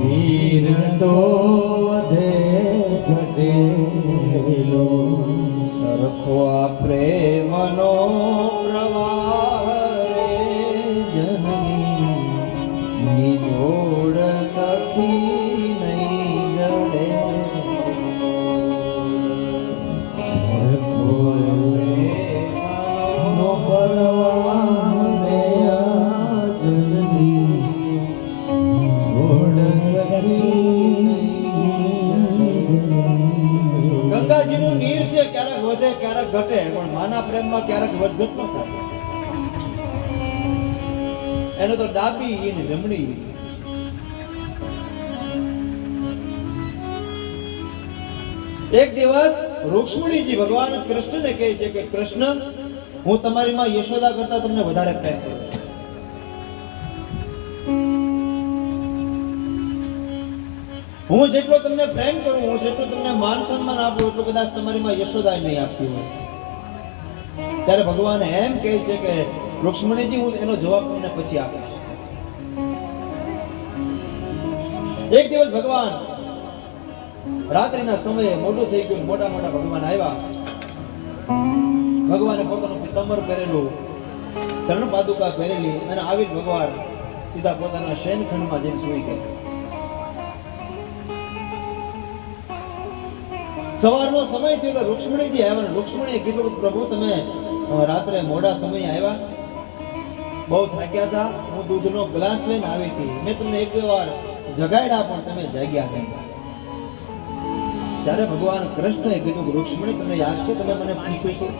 વીર તો વધે ઘટેલો સરખો આ પ્રેમનો પ્રવાહ રે જનની નિજોડ સખી નહીં જડે સરખો નો પરવાહ રે આ જનની જોડ સખી ગંગાજીનું નીર છે, ક્યારેક વધે ક્યારેક ઘટે, પણ માના પ્રેમમાં ક્યારેક વધઘટ ન થાય. એનો તો ડાબી ને જમણી. એક દિવસ રૂક્ષ્મણીજી ભગવાન કૃષ્ણને કહે છે કે કૃષ્ણ, હું તમારી માં યશોદા કરતા તમને વધારે પ્રેમ કરું છું. હું જેટલો તમને પ્રેમ કરું, હું જેટલું તમને માન સન્માન આપું, એટલું કદાચ તમારી માં યશોદા નહીં આપતી હોય. ત્યારે ભગવાન એમ કહે છે કે રૂક્ષ્મણીજી, હું એનો જવાબ તમને પછી આપીશ. એક દિવસ ભગવાન રાત્રિના સમયે મોડું થઈ ગયું, મોટા મોટા ભગવાન આવ્યા. ભગવાને પોતાનું પિતાંબર પહેરેલું, ચરણ પાદુકા પહેરેલી, અને આવી ભગવાન સીધા પોતાના શયનખંડમાં જઈને સૂઈ ગયા. સવારનો સમય થયો એટલે રૂક્ષ્મણીજી આવ્યા. રૂક્ષ્મણીએ કીધું, પ્રભુ તમે રાત્રે મોડા સમયે આવ્યા, બહુ થાક્યા હતા, હું દૂધનો ગ્લાસ લઈને આવી હતી, મેં તમને એક બે વાર જગાડ્યા પણ તમે જાગ્યા નહીં. ત્યારે ભગવાન કૃષ્ણએ કીધું, રૂક્ષ્મણી તમને યાદ છે તમે મને પૂછ્યું હતું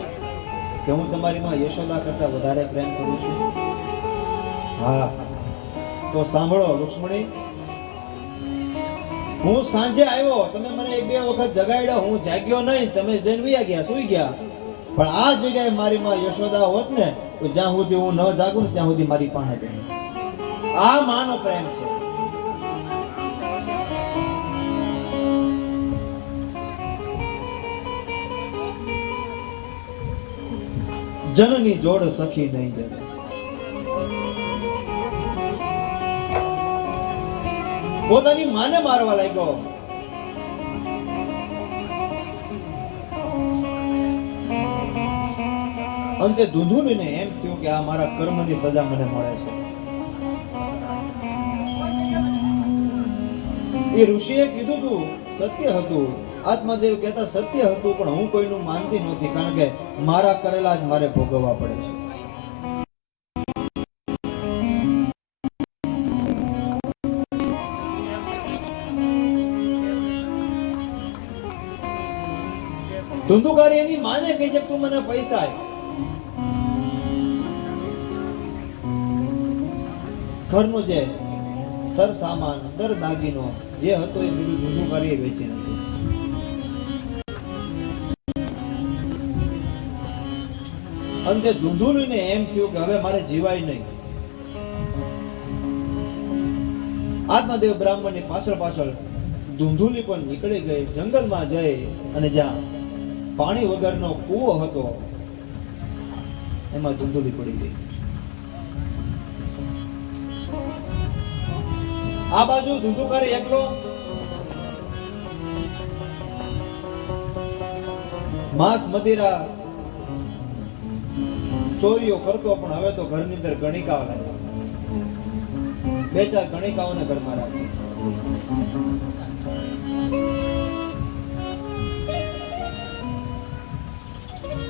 કે હું તમારી માં યશોદા કરતા વધારે પ્રેમ કરું છું? હા, તો સાંભળો રૂક્ષ્મણી, હું સાંજે આવ્યો, તમે મને એક બે વખત જગાડ્યો, હું જાગ્યો નહીં, તમે જઈને વયા ગયા, સૂઈ ગયા. પણ આ જગ્યાએ મારી માં યશોદા હોત ને, તો જ્યાં સુધી હું ન જાગું ને ત્યાં સુધી મારી પાસે રહે. આ માનો પ્રેમ છે. જનની જોડ સખી નહીં જડે. પોતાની માને મારવા લાગ્યો. અંતે ધૂંધુલીને એમ થયું કે આ મારા કર્મની સજા મને મળે છે. એ ઋષિએ કીધું તું સત્ય હતું, આત્માદેવ કહેતા સત્ય હતું, પણ હું કોઈનું માનતી નથી, કારણ કે મારા કરેલા જ મારે ભોગવવા પડે છે. ધુંધુકારી એની માને કહે છે, તું મને પૈસા આપ. ઘરનો જે સર સામાન, દર દાગીનો જે હતો એ બધું ધુંધુકારીએ વેચી નાખ્યું. અંતે ધુંધુલીને એમ થયું કે હવે મારે જીવાય નહીં. આત્માદેવ બ્રાહ્મણની પાછળ પાછળ ધુંધુલી પણ નીકળી ગઈ. જંગલમાં જઈ અને જ્યાં પાણી વગરનો કૂવો હતો એમાં ધુંધુલી પડી ગઈ. આ બાજુ ધુંધુકારી એકલો માંસ મદિરા ચોરીઓ કરતો, પણ હવે તો ઘરની અંદર ગણિકાઓ લાગ્યા. બે ચાર ગણિકાઓને ઘરમાં રાખી.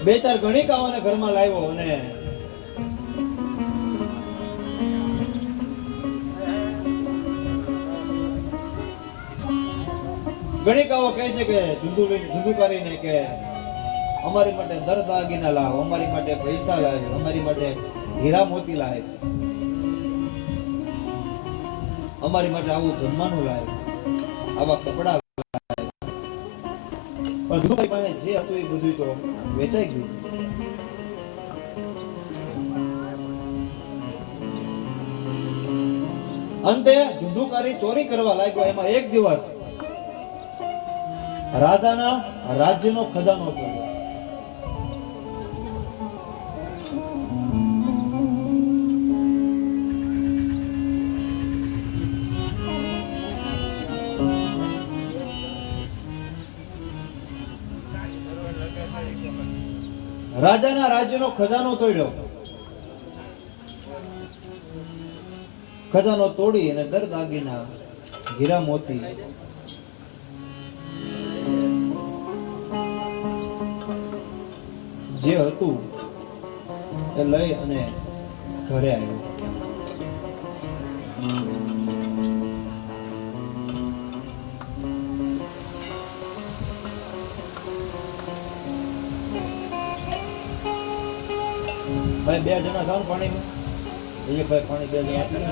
બે ચાર ગણિકાઓને ઘરમાં લાવ્યો અને ગણિકાઓ કહે છે કે ધુંધુકારીને કે અમારી માટે દર દાગીના લાવ, અમારી માટે પૈસા લાવ, અમારી માટે હીરા મોતી લાવ, અમારી માટે આવું જમવાનું લાવ, આવા કપડા લાવ. પણ ધુંધુકારી પાસે જે હતું એ બધું તો વેચાઈ ગયું. અંતે ધુંધુકારી ચોરી કરવા લાગ્યો. એમાં એક દિવસ રાજાના રાજ્યનો ખજાનો તોડ્યો. રાજાના રાજ્યનો ખજાનો તોડ્યો. ખજાનો તોડી અને દર દાગીના હીરા મોતી જે હતું એ લઈ અને ઘરે આવ્યો. ભાઈ બે જણા જાઓ પાણીમાં. એક ભાઈ પાણી બે જણા પીને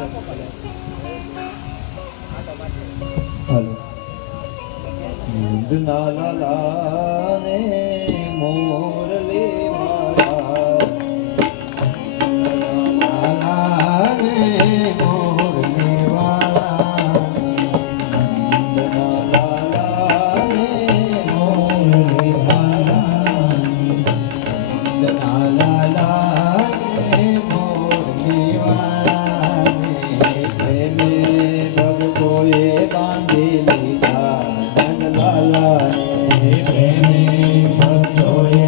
હાલો. દૂધના લાલા ને મોરલી વાળા, લાલા ને મોરલી વાળા, દૂધના લાલા ને મોરલી વાળા, લાલા ને મોરલી વાળા ને પ્રેમે ભગતોએ બાંધી લીધા નંદલાલા ને. પ્રેમે ભક્તોએ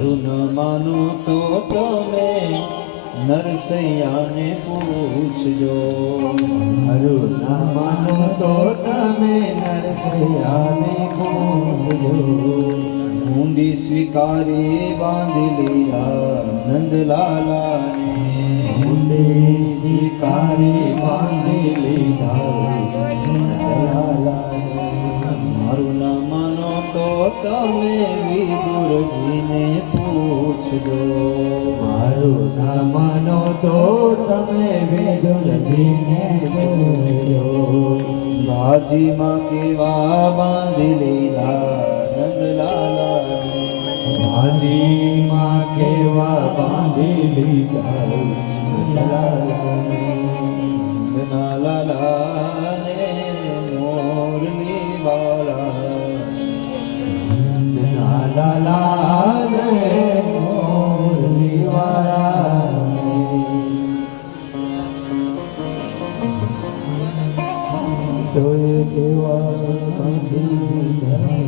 મારું ન માનો તો તમે નરસૈયાને પૂછજો. મારું ના માનો તો તમે નરસૈયાને પૂછજો. ઊંડી સ્વીકારી બાંધી લીધા નંદલાલાને. ઊંડી સ્વીકારી બાંધી લીધા નંદલાલાને. મારું ના માનો તો તમે વિદુરજીને પૂછજો. મારું ના માનો તો તમે વિદુરજીને પૂછજો. બાજીમાં કેવા બાંધી લીધા નંદલાલાને. બાંધીમાં કેવા બાંધી લીધા નંદલાલાને. નંદલાલાને મોરલી વાળા. નંદલાલાને મોરલી વાળાને. તોય કેવા બાંધી લીધા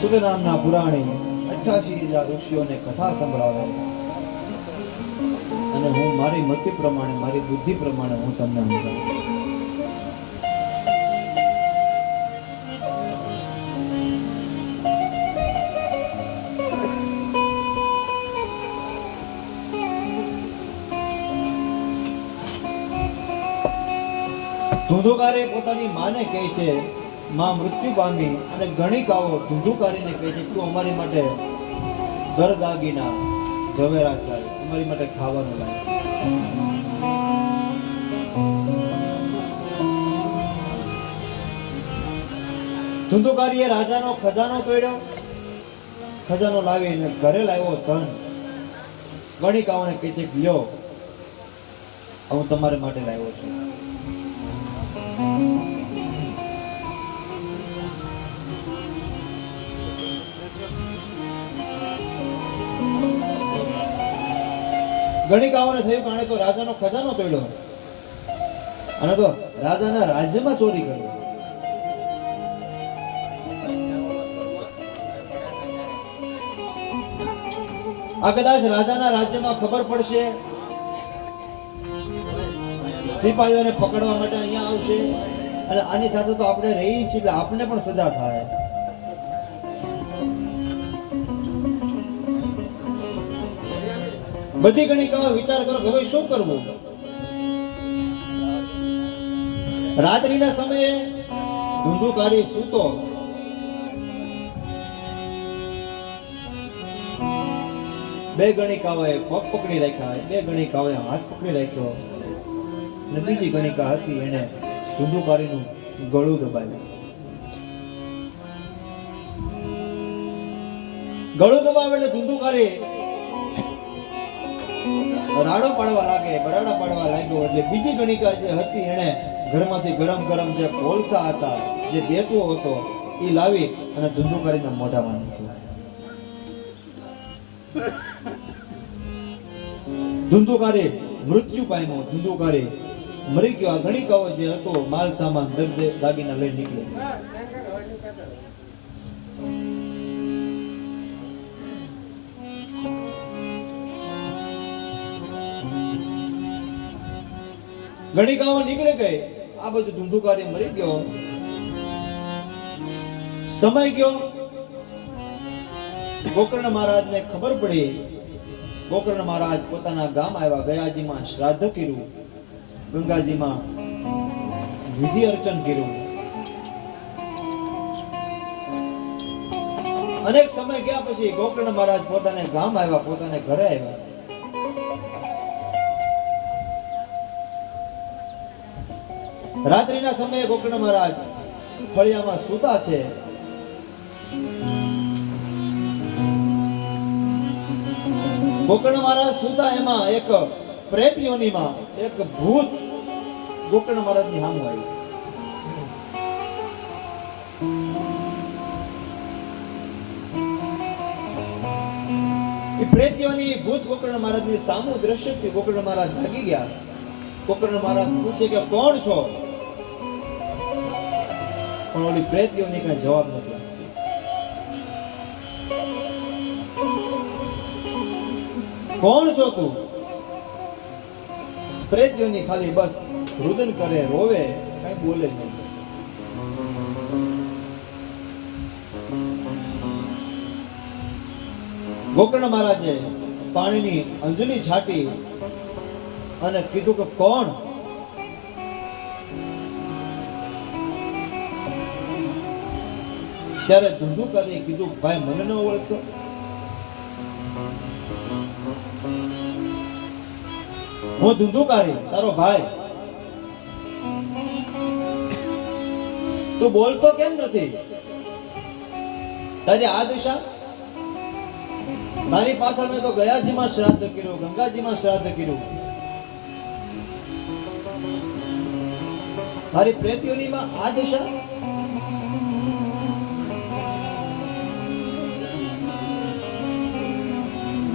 સુદ નામના પુરાણી 88,000 ઋષિઓને કથા સંભળાવે અને હું મારી મતિ પ્રમાણે મારી બુદ્ધિ પ્રમાણે હું તમને સમજાવું. ધુંધુકારે પોતાની માને કહે છે, માં મૃત્યુ પામી, અને ગણિકાઓ ધુંધુકારીને કહે છે, તું અમારી માટે દરદાગીના ઝવેરાત લાવ, અમારી માટે ખાવાનું લાવ. ધુંધુકારીએ રાજાનો ખજાનો તોડ્યો, ખજાનો લાવીને ઘરે લાવ્યો ધન. ગણિકાઓને કહે છે, લ્યો હું તમારે માટે લાવ્યો છું. ગણિકાઓને થયું કે આણે તો રાજાનો ખજાનો તોડ્યો અને તો રાજાના રાજ્યમાં ચોરી કરી. આ કદાચ રાજાના રાજ્યમાં ખબર પડશે, સિપાહીઓને પકડવા માટે અહીંયા આવશે અને આની સાથે તો આપણે રહી છીએ એટલે આપણને પણ સજા થાય. બધી ગણિકાઓ વિચાર કરો કે હવે શું કરવું. રાત્રિના સમયે ધુંધુકારી સૂતો. બે ગણિકાઓએ પગ પકડી રાખ્યા, બે ગણિકાઓએ હાથ પકડી રાખ્યો અને બીજી ગણિકા હતી એને ધુંધુકારીનું ગળું દબાવ્યું. ગળું દબાવે એટલે ધુંધુકારી રાડો પાડવા લાગે, બરાડા પાડવા લાગ્યો એટલે બીજી ગણિકા જે હતી એને ઘરમાંથી ગરમ ગરમ જે કોલસા હતા, જે દેતો હતો એ લાવી અને ધુંધુકારીના મોઢામાં નાખ્યો. ધુંધુકારી મૃત્યુ પામ્યો, ધુંધુકારી મરી ગયો. આ ગણિકાઓ જે હતો માલ સામાન દાગીના લઈ નીકળે. ગણિકાઓ નીકળી ગઈ. આ બધું ધુંધુકારી મરી ગયો. સમય ગયો. ગોકર્ણ મહારાજને ખબર પડી. ગોકર્ણ મહારાજ પોતાના ગામ આવ્યા. ગયાજીમાં શ્રાદ્ધ કર્યું, ગંગાજીમાં વિધિ અર્ચન કર્યું. અનેક સમય ગયા પછી ગોકર્ણ મહારાજ પોતાને ગામ આવ્યા, પોતાને ઘરે આવ્યા. રાત્રિના સમયે ગોકર્ણ મહારાજ ફળિયામાં સૂતા છે. ગોકર્ણ મહારાજ સૂતા એમાં એક પ્રેત યોનીમાં એક ભૂત ગોકર્ણ મહારાજની સામે આવ્યું. એ પ્રેત યોની ભૂત ગોકર્ણ મહારાજની સામુ દ્રશ્યથી ગોકર્ણ મહારાજ જાગી ગયા. ગોકર્ણ મહારાજ પૂછે કે કોણ છો? પણ ઓલી પ્રેતીઓની કઈ જવાબ નથી આપતી. કોણ છો તું? પ્રેતીઓની ખાલી બસ રુદન કરે, રોવે, કઈ બોલે નહીં. ગોકર્ણ મહારાજે પાણીની અંજલિ છાટી અને કીધું કે કોણ? ત્યારે ધુંધુકારીએ કીધું ભાઈ મને ન ઓળખતો? હું ધુંધુકારી તારો ભાઈ. તું બોલતો કેમ નથી? તારી આ દિશા? મારી પાછળ મેં તો ગયાજીમાં શ્રાદ્ધ કર્યું, ગંગાજીમાં શ્રાદ્ધ કર્યું. મારી પ્રેતીઓનીમાં આ દિશા?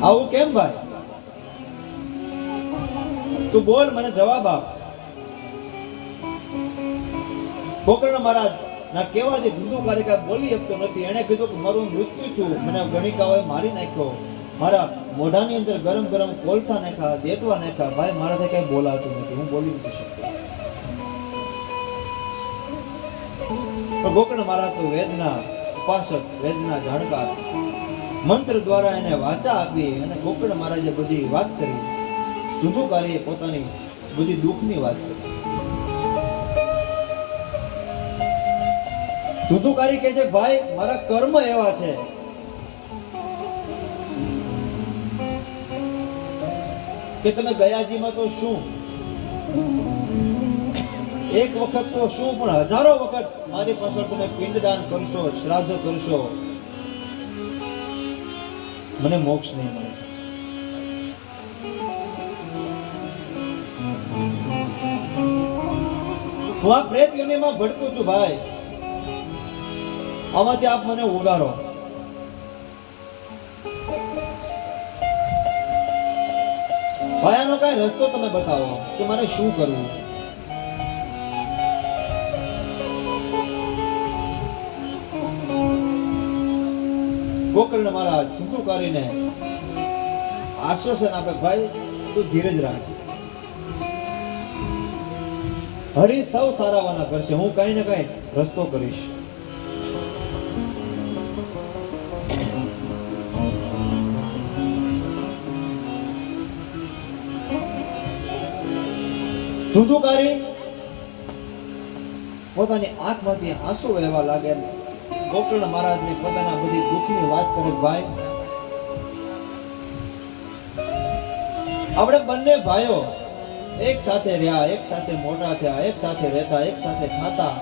આવું કેમ ભાઈ? તું બોલ, મને જવાબ આપ. ગોકર્ણ મહારાજ ના કેવા જે ધુંધુકારી કાંઈ બોલી શકતો નથી. એને કીધું કે મારું મૃત્યુ છું, મને ગણિકાઓએ મારી નાખ્યો, મારા મોઢાની અંદર ગરમ ગરમ કોલસા નાખ્યા, દેતવા નાખ્યા. ભાઈ મારાથી કઈ બોલાતું નથી, હું બોલી નથી શકતો. પણ ગોકર્ણ મહારાજ તો વેદના ઉપાસક, વેદના જાણકાર, મંત્ર દ્વારા એને વાચા આપી અને ગોકર્ણ મહારાજે બધી વાત કરી. ધુંધુકારીએ પોતાની બધી દુઃખની વાત કરી. ધુંધુકારી કહે છે ભાઈ મારા કર્મ એવા છે કે તમે ગયાજીમાં તો શું એક વખત તો શું પણ હજારો વખત મારી પાછળ તમે પિંડદાન કરશો, શ્રાદ્ધ કરશો, મને મોક્ષ નહીં મળે. હું આ પ્રેત યોનિમાં ભટકું છું ભાઈ, આમાંથી આપ મને ઉગારો. ભાઈ આનો કઈ રસ્તો તમે બતાવો કે મારે શું કરવું. ગોકર્ણ મહારાજ ધુંધુકારીને આશ્વાસન આપે ભાઈ તું ધીરજ રાખ, હરી સૌ સારાવાના કરશે, હું કઈ ને કઈ રસ્તો કરીશ. ધુંધુકારી પોતાની આંખમાંથી આંસુ વહેવા લાગે. ગોકર્ણ મહારાજને પોતાના બધી દુઃખની વાત કરે. ભાઈ આપણે બંને ભાઈઓ એક સાથે રહ્યા, એક સાથે મોટા થયા, એક સાથે રહેતા, એક સાથે ખાતા,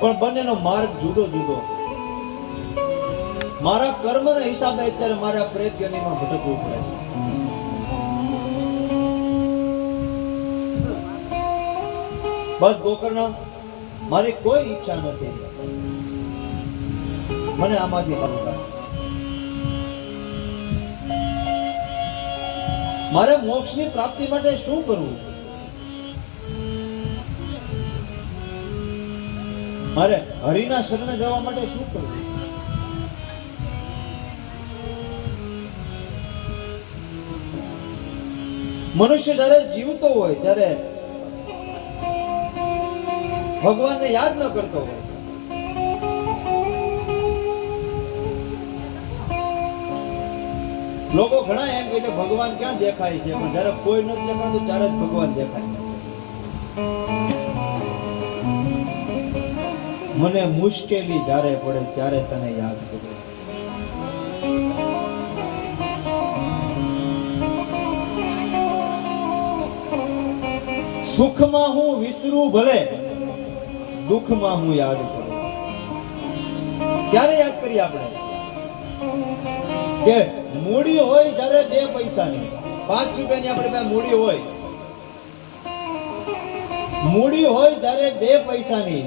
પણ બંનેનો માર્ગ જુદો જુદો. મારા કર્મના હિસાબે અત્યારે મારા પ્રેત યોનિમાં ભટકવું પડે છે. બસ ગોકર્ણ મારી કોઈ ઈચ્છા નથી, મને આમાંથી બહાર કાઢ. મારે મોક્ષની પ્રાપ્તિ માટે શું કરવું? મારે હરિના શરણે જવા માટે શું કરવું? મનુષ્ય જ્યારે જીવતો હોય ત્યારે ભગવાનને યાદ ન કરતો હોય, લોકો ઘણા એમ કહે છે ભગવાન ક્યાં દેખાય છે, પણ જ્યારે કોઈ નથી દેખાતું ત્યારે જ ભગવાન દેખાય. મને મુશ્કેલી જ્યારે પડે ત્યારે તને યાદ કરું. સુખમાં હું વિસરું ભલે, દુઃખમાં હું યાદ કરું. ક્યારે યાદ કરીએ આપણે? કે મૂડી હોય જ્યારે 2 પૈસાની, 5 રૂપિયાની આપણી પાસે મૂડી હોય, મૂડી હોય જ્યારે 2 પૈસાની,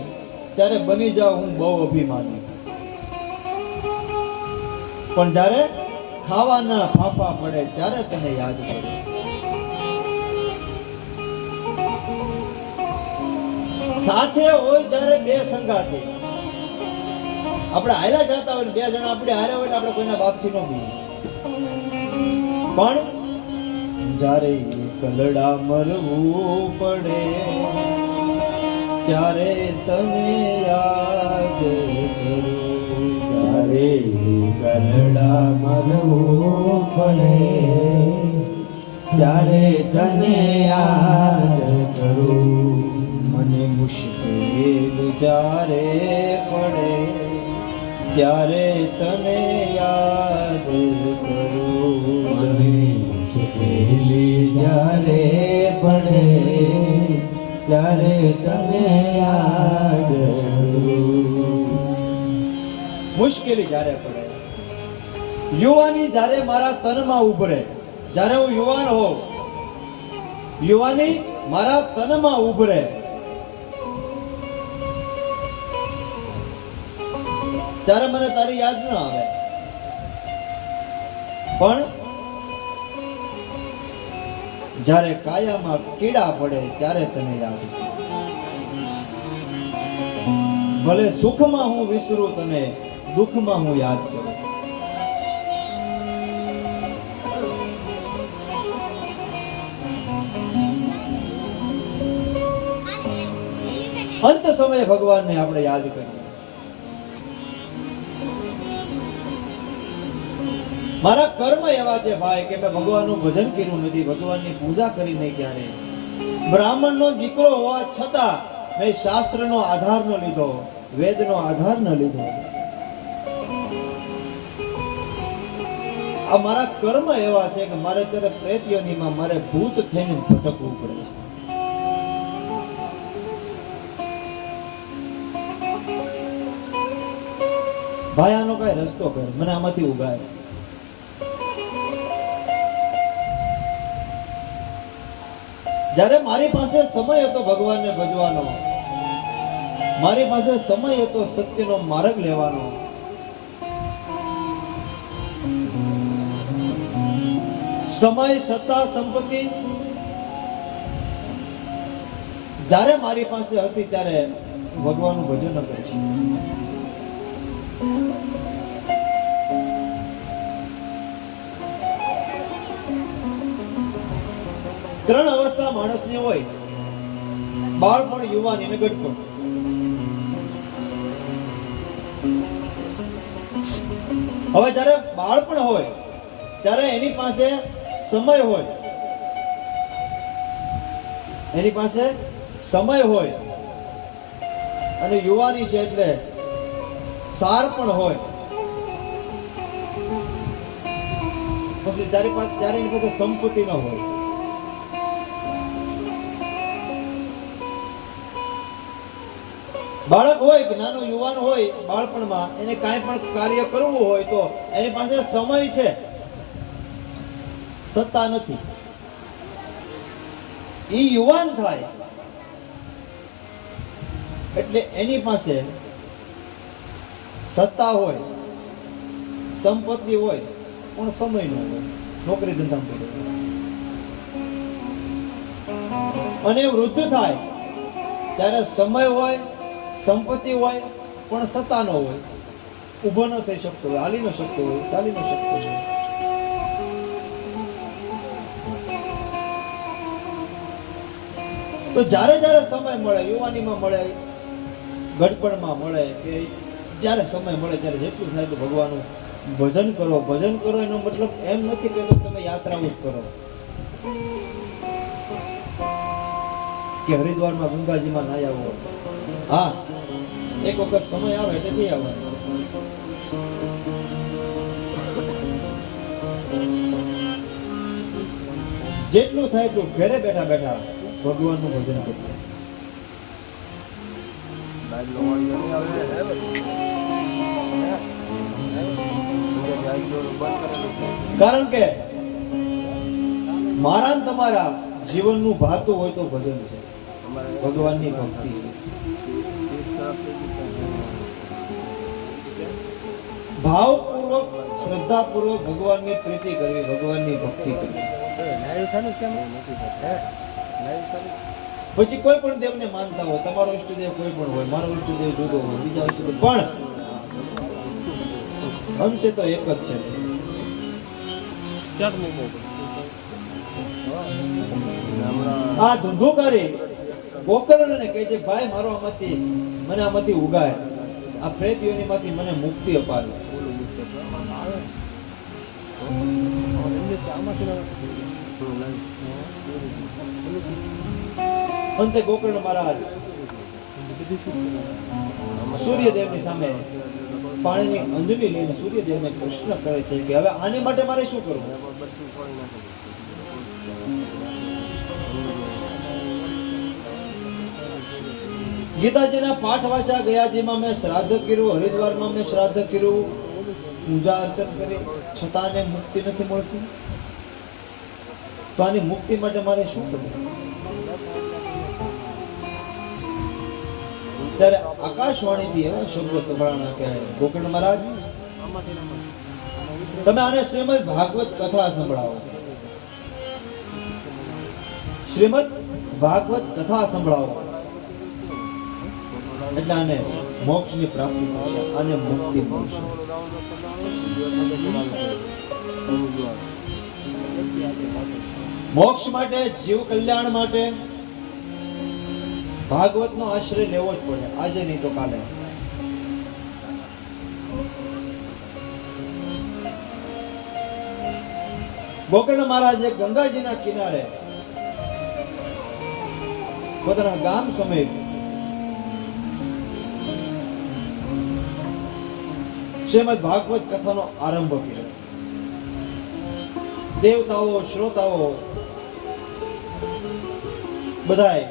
ત્યારે બની જાવ હું બહુ અભિમાની. પણ જ્યારે ખાવાના ફાફા પડે ત્યારે તને યાદ કરું. સાથે હોય જ્યારે બે સંગાથે. આપણે હાલ્યા જતા હોય ને બે જણા આપણે હાર્યા હોય એટલે આપણે કોઈના બાપથી ન બીએ. પણ જ્યારે કલડા મરવું પડે ત્યારે તને યાદ કરું. ત્યારે કલડા મરવું પડે ત્યારે તને યાદ કરું. મને મુશ્કેલ જ્યારે પડે ત્યારે તને યાદ કરું. મને મુશ્કેલી જ્યારે પડે ત્યારે તને યાદ કરું. મુશ્કેલી જ્યારે પડે, યુવાની જ્યારે મારા તનમાં ઉભરે, જ્યારે હું યુવાન હોઉં, યુવાની મારા તનમાં ઉભરે, ત્યારે મને તારી યાદ ન આવે. પણ જ્યારે કાયામાં કીડા પડે ત્યારે તને યાદ આવે. ભલે સુખમાં હું વિસરું તને, દુઃખમાં હું યાદ કરું. અંત સમયે ભગવાનને આપણે યાદ કરીએ. મારા કર્મ એવા છે ભાઈ કે મેં ભગવાનનું ભજન કર્યું નથી, ભગવાનની પૂજા કરી નહીં ક્યારે. બ્રાહ્મણનો દીકરો હોવા છતાં મેં શાસ્ત્રનો આધાર ન લીધો, વેદનો આધાર ન લીધો. આ મારા કર્મ એવા છે કે મારે ત્યારે પ્રેત યોનિમાં મારે ભૂત થઈને ભટકવું પડે છે. ભાઈ આનો કઈ રસ્તો કર, મને આમાંથી ઉગાય. જ્યારે મારી પાસે સમય હતો ભગવાનને ભજવાનો, મારી પાસે સમય હતો સત્યનો માર્ગ લેવાનો, સમય, સત્તા, સંપત્તિ જ્યારે મારી પાસે હતી ત્યારે ભગવાનનું ભજન ન કરીશ. ત્રણ અવસ્થા માણસની હોય: બાળપણ, યુવાન અને ગઢપણ. હવે જ્યારે બાળપણ હોય ત્યારે એની પાસે સમય હોય, એની પાસે સમય હોય, અને યુવાની છે એટલે સાર પણ હોય. પછી ત્યારે એની પાસે સંપત્તિ ન હોય. બાળક હોય કે નાનો યુવાન હોય, બાળપણમાં એને કાંઈ પણ કાર્ય કરવું હોય તો એની પાસે સમય છે, સત્તા નથી. એ યુવાન થાય એટલે એની પાસે સત્તા હોય, સંપત્તિ હોય, પણ સમય ન હોય, નોકરી ધંધામાં પડે. અને વૃદ્ધ થાય ત્યારે સમય હોય, સંપત્તિ હોય, પણ સત્તા ન હોય, ઊભો ન થઈ શકતો હોય, હાલી ન શકતો હોય, ચાલી ન શકતો હોય. તો જ્યારે જ્યારે સમય મળે, યુવાનીમાં મળે, ગઢપણમાં મળે, કે જ્યારે સમય મળે ત્યારે જેટલું થાય એટલું ભગવાનનું ભજન કરો. ભજન કરો એનો મતલબ એમ નથી કે તમે યાત્રાઓ જ કરો, કે હરિદ્વારમાં ગંગાજીમાં નાહી આવો. હા, એક વખત સમય આવે એટલે જઈ આવવાનું. જેટલું થાય એટલું ઘરે બેઠા બેઠા ભગવાનનું ભજન કરવું. કારણ કે મારા ને તમારા જીવનનું ભાતું હોય તો ભજન છે, ભગવાનની ભક્તિ છે. ભાવપૂર્વક, શ્રદ્ધાપૂર્વક ભગવાનની પ્રીતિ કરવી, ભગવાનની ભક્તિ કરવી. પછી કોઈ પણ દેવને માનતા હોય, તમારો ઈષ્ટદેવ કોઈ પણ હોય, મારો ઈષ્ટદેવ જુદો હોય, બીજા ઈષ્ટદેવ, પણ અંતે તો એક જ છે. આ ધંધુકારી ગોકર્ણને કહે છે, ભાઈ મારો મને આમાંથી ઉગાય, આ પ્રેત યોનિમાંથી મને મુક્તિ અપાવે. અંતે ગોકર્ણ મહારાજ સૂર્યદેવની સામે પાણીની અંજલિ લઈને સૂર્યદેવને પ્રશ્ન કરે છે કે હવે આને માટે મારે શું કરવું? ગીતાજીના પાઠ વાંચા, ગયાજીમાં મેં શ્રાદ્ધ કર્યું, હરિદ્વારમાં મેં શ્રાદ્ધ કર્યું, પૂજા અર્ચન કરી, છતાં આને મુક્તિ નથી મળતી. તો આની મુક્તિ માટે મારે શું કરવું? ત્યારે આકાશવાણીથી એવા શબ્દ સંભળાણા કે ગોકર્ણ મહારાજ, તમે આને શ્રીમદ ભાગવત કથા સંભળાવો. શ્રીમદ ભાગવત કથા સંભળાવો એટલે આને મોક્ષની પ્રાપ્તિ થશે, આને મુક્તિ મળશે. મોક્ષ માટે, જીવ કલ્યાણ માટે ભાગવતનો આશ્રય લેવો જ પડે, આજે નહીં તો કાલે. ગોકર્ણ મહારાજે ગંગાજીના કિનારે પોતાના ગામ સમેત શ્રીમદ ભાગવત કથાનો આરંભ કર્યો. દેવતાઓ, શ્રોતાઓ બધાય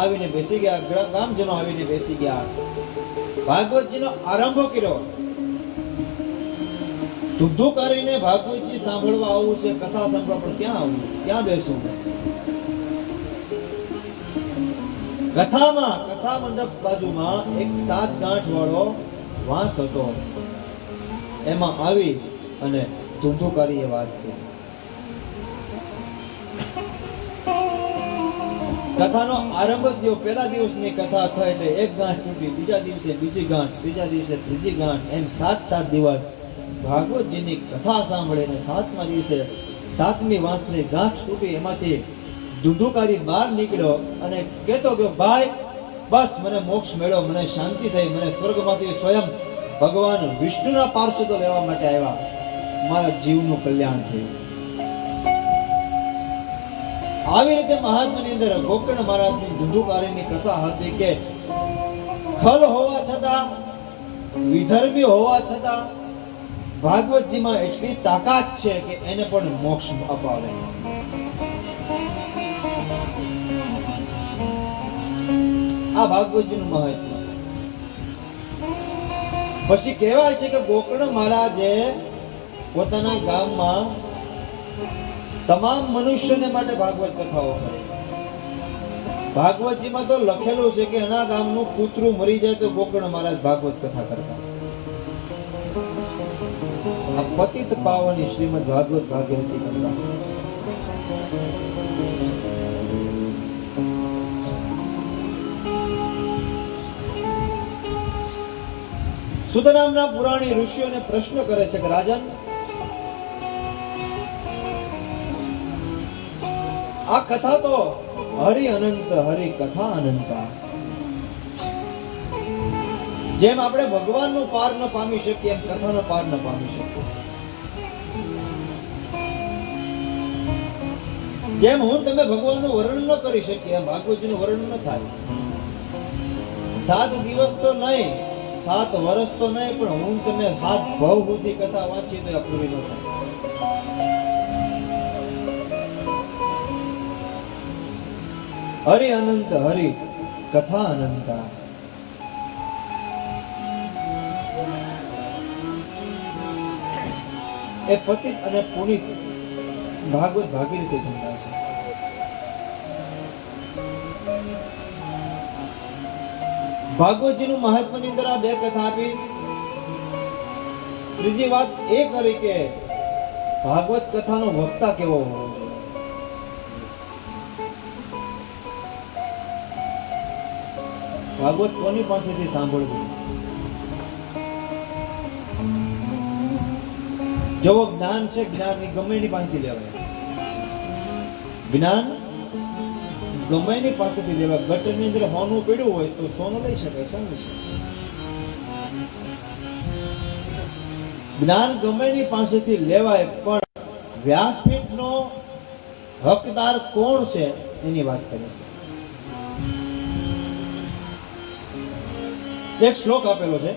આવીને બેસી ગયા, ગામજનો આવીને બેસી ગયા, ભાગવતજીનો આરંભ કર્યો. ધુધુકારીને ભાગવતજી સાંભળવા આવવું છે, કથા સાંભળવા, પણ ક્યાં આવવું, ક્યાં બેસવું? કથા મંડપ બાજુમાં એક 7 ગાંઠ વાળો વાંસ હતો, એમાં આવી અને ધુધુકારીએ વાસ કરી. કથાનો આરંભ થયો. પહેલા દિવસની કથા થઈ એટલે એક ગાંઠ તૂટી, બીજા દિવસે બીજી ગાંઠ, ત્રીજા દિવસે ત્રીજી ગાંઠ, એમ 7 દિવસ ભાગવતજીની કથા સાંભળીને 7મા દિવસે 7મી વાંસની ગાંઠ તૂટી. એમાંથી ધુધુકારી બહાર નીકળ્યો અને કહેતો ગયો, ભાઈ બસ મને મોક્ષ મળ્યો, મને શાંતિ થઈ, મને સ્વર્ગમાંથી સ્વયં ભગવાન વિષ્ણુના પાર્ષદો લેવા માટે આવ્યા, મારા જીવનું કલ્યાણ થયું. આવી રીતે મહાત્માની અંદર ગોકર્ણ મહારાજની ધુધુકારીની કથા હતી કે ખલ હોવા છતાં, વિધર્મી હોવા છતાં ભાગવતજીમાં એટલી તાકાત છે કે એને પણ મોક્ષ અપાવે. આ ભાગવતજીનું મહત્વ. પછી કહેવાય છે કે ગોકર્ણ મહારાજે પોતાના ગામમાં તમામ મનુષ્યને માટે ભાગવત કથાઓ કરી. ભાગવતજીમાં તો લખેલું છે કે એના ગામનું કૂતરું મરી જાય તો ગોકર્ણ મહારાજ ભાગવત કથા કરતા. આ પતિત પાવની શ્રીમદ ભાગવત ભાગીરથી કરતા. સુત નામના પુરાણી ઋષિઓને પ્રશ્ન કરે છે કે રાજન, આ કથા તો હરિ અનંત, હરિ કથા અનંતા. જેમ આપણે ભગવાનનો પાર ન પામી શકીએ એમ કથાનો પાર ન પામી શકીએ. જેમ હું તમે ભગવાનનું વર્ણન ન કરી શકીએ એમ ભાગવતજીનું વર્ણન ન થાય. 7 દિવસ તો નહીં, 7 વર્ષ તો નહીં, પણ હું તમે 7 ભવ સુધી કથા વાંચી તો પૂરી ન થાય. હરિ અનંત, હરિ કથા અનંતા. એ પતિત અને પુનિત ભાગવત ભાગીરથી જમતા છે. ભાગવતજીનું મહાત્માની અંદર આ 2 કથા આપી. ત્રીજી વાત એ કરી કે ભાગવત કથાનો વક્તા કેવો હોવો જોઈએ. ભાગવત કોની પાસેથી સાંભળવું? જેવો જ્ઞાન છે, જ્ઞાન એ ગમે એની પાસેથી લેવાય. જ્ઞાન ગમે એની પાસેથી લેવાય. ગટરની અંદર હોનું પડ્યું હોય તો સોનું લઈ શકાય. સોનું છે જ્ઞાન ગમે એની પાસેથી લેવાય, પણ વ્યાસપીઠનો હકદાર કોણ છે એની વાત કરે છે. એક શ્લોક આપેલો છે,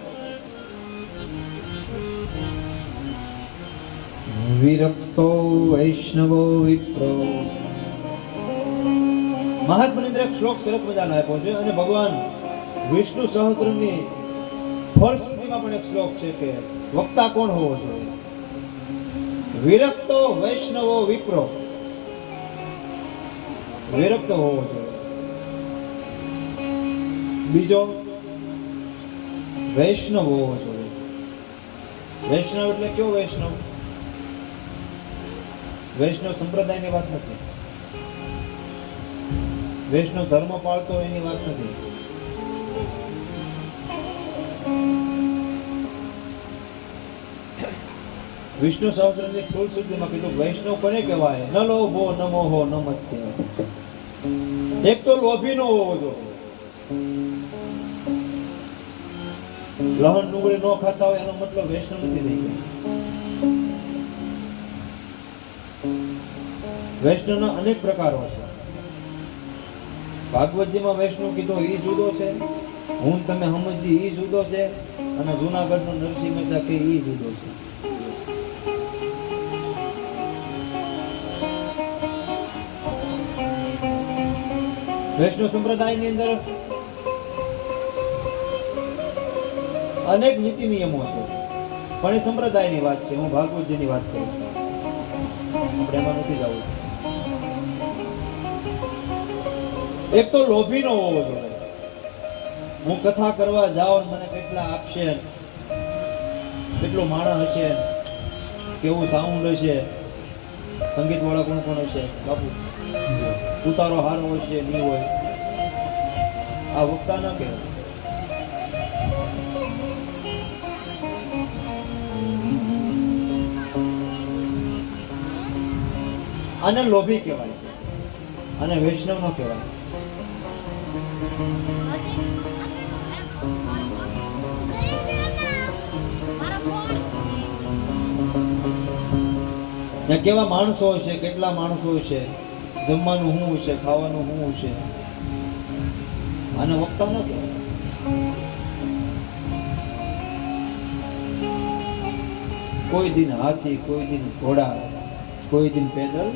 વિરક્તો વૈષ્ણવો વિપ્રો. મહાત્માની અંદર એક શ્લોક સરસ મજાનો આપ્યો છે, અને ભગવાન વિષ્ણુ સહસ્ત્રની ફળશ્રુતિમાં પણ એક શ્લોક છે કે વક્તા કોણ હોવો જોઈએ. વિરક્તો વૈષ્ણવો વિપ્રો. વિરક્ત હોવો જોઈએ. બીજો વૈષ્ણવ હોવો જોઈએ. વૈષ્ણવ એટલે કયો વૈષ્ણવ? વૈષ્ણવ સંપ્રદાયની વાત નથી. વૈષ્ણવ ધર્મ પાળતો એની વાત નથી. વિષ્ણુ સહસ્ત્રની ફળશ્રુતિમાં કીધું વૈષ્ણવ કોને કહેવાય? ન લોભો ન મોહો ન મત્સ્ય. એક તો લોભી નો હોવો જોઈએ. લહણ ડુંગળી ન ખાતા હોય એનો મતલબ વૈષ્ણવ નથી થઈ ગયો. વૈષ્ણવના અનેક પ્રકારો છે. ભાગવતજીમાં વૈષ્ણવ કીધો એ જુદો છે, હું તમે સમજી એ જુદો છે, અને જુનાગઢનો નરસિંહ મહેતા કે એ જુદો છે. વૈષ્ણવ સંપ્રદાયની અંદર અનેક નીતિ નિયમો છે, પણ એ સંપ્રદાયની વાત છે. હું ભાગવતજીની વાત કરું છું, આપણે એમાં નથી જવું. એક તો લોભી નો હોવો જોઈએ. હું કથા કરવા જાઉં, મને કેટલા આપશે, કેટલું માણસ હશે, કેવું સાઉન્ડ હશે, સંગીત વાળા કોણ કોણ હશે, બાપુ ઉતારો હારો હશે નહીં હોય, આ વક્તા ના કહેવાય. આને લોભી કહેવાય, અને વૈષ્ણવ નો કહેવાય. કેવા માણસો હશે, કેટલા માણસો હશે, જમવાનું શું હશે, ખાવાનું શું હશે, આને વક્તા ન કહેવાય. કોઈ દિન હાથી, કોઈ દિન ઘોડા, કોઈ દિન પેદલ.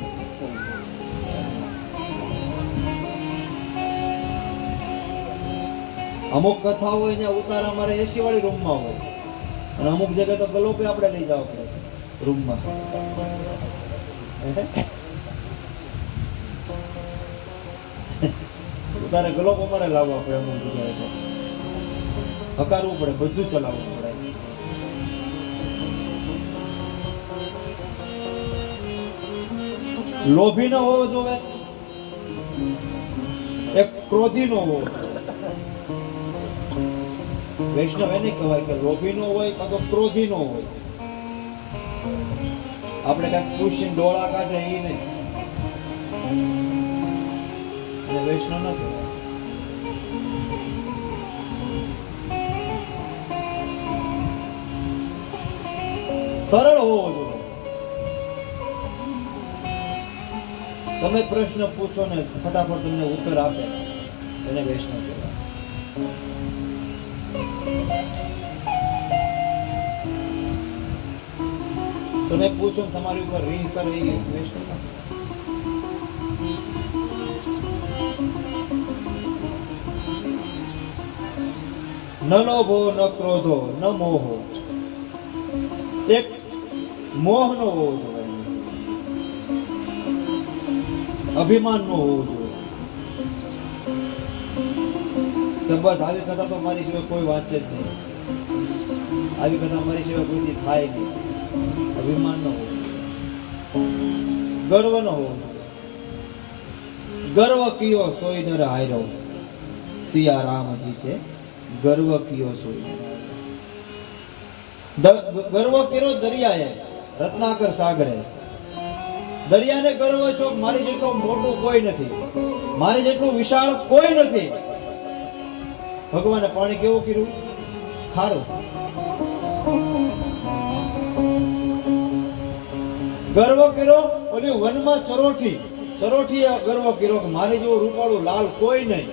અમુક કથા હોય ત્યાં ઉતારા મારે એસી વાળી રૂમમાં હોય, અને અમુક જગ્યાએ તો ગલોપે આપણે લઈ જવા પડે રૂમમાં. ઉતારે ગલોપ અમારે લાવવા પડે. અમુક જગ્યાએ તો હકારવું પડે, બધું ચલાવવું પડે. લોભી નો હોવો જોવે, એક ક્રોધી નો હોવો. વૈષ્ણવ એને કહેવાય કે લોભી નો હોય કાં તો ક્રોધી નો હોય. આપણે કાંઈક પૂછીને ડોળા કાઢે એ નહીં, અને વૈષ્ણવ ન કહેવાય. સરળ હોવો જોઈએ. તમે પ્રશ્ન પૂછો ને ફટાફટ તમને ઉત્તર આપે, એને વૈષ્ણવ કહેવાય. તમે પૂછો ને તમારી ઉપર રીહ કરે એ વૈષ્ણવ. ન લોભો ન ક્રોધો ન મોહો. એક મોહ નો હોવો જોઈએ, અભિમાન નો હોવો જોઈએ કે બસ આવી કથા તો મારી સિવાય કોઈ વાંચે જ નહીં, આવી કથા મારી સિવાય કોઈથી થાય નહીં. અભિમાન નો હોવો, ગર્વ નો હોવો. ગર્વ કિયો સોઈ નર હાર્યો, सिया राम जी से गर्व कियो सो गर्व કર્યો દરિયાએ રત્નાકર સાગરે દરિયાને ગર્વ છો મારી જેટલું મોટું કોઈ નથી મારી જેટલું વિશાળ કોઈ નથી ભગવાને પાણી કેવું કર્યું ખારું ગર્વ કર્યો ઓલી વનમાં ચરોઠીએ ગર્વ કર્યો કે મારી જેવું રૂપાળું લાલ કોઈ નહીં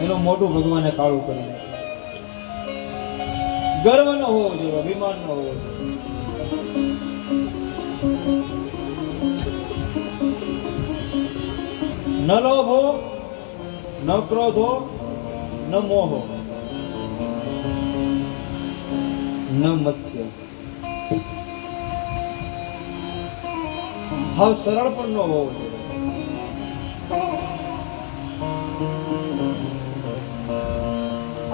એનું મોઢું ભગવાને કાળું કરી નાખ્યું ગર્વ ન હોવો જોઈએ અભિમાન ન હોવો જોઈએ ન લોભો ન ક્રોધો ન મોહો ન મત્સ્ય હાવ સરળ પણ ન હોવો જોઈએ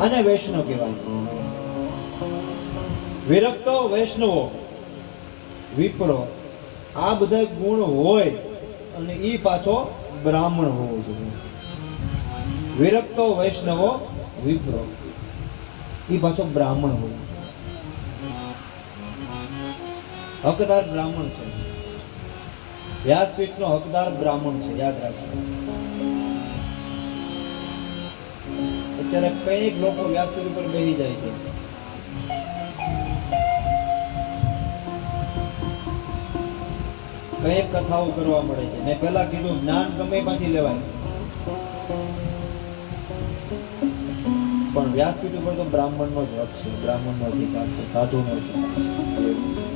આને વૈષ્ણવ કહેવાય વિરક્તો વૈષ્ણવો વિપ્રો આ બધા ગુણ હોય અને ઈ પાછો બ્રાહ્મણ હોવો જોઈએ વિરક્તો વૈષ્ણવો વિપ્રો ઈ પાછો બ્રાહ્મણ હોય હકદાર બ્રાહ્મણ છે વ્યાસપીઠ નો હકદાર બ્રાહ્મણ છે યાદ રાખજો અત્યારે કઈક લોકો વ્યાસપીઠ ઉપર બેસી જાય છે કઈક કથાઓ કરવા મળે છે મેં પહેલા કીધું જ્ઞાન ગમે માંથી લેવાય પણ વ્યાસપીઠ ઉપર તો બ્રાહ્મણ નો જ હક છે બ્રાહ્મણ નો અધિકાર છે સાધુ નો અધિકાર છે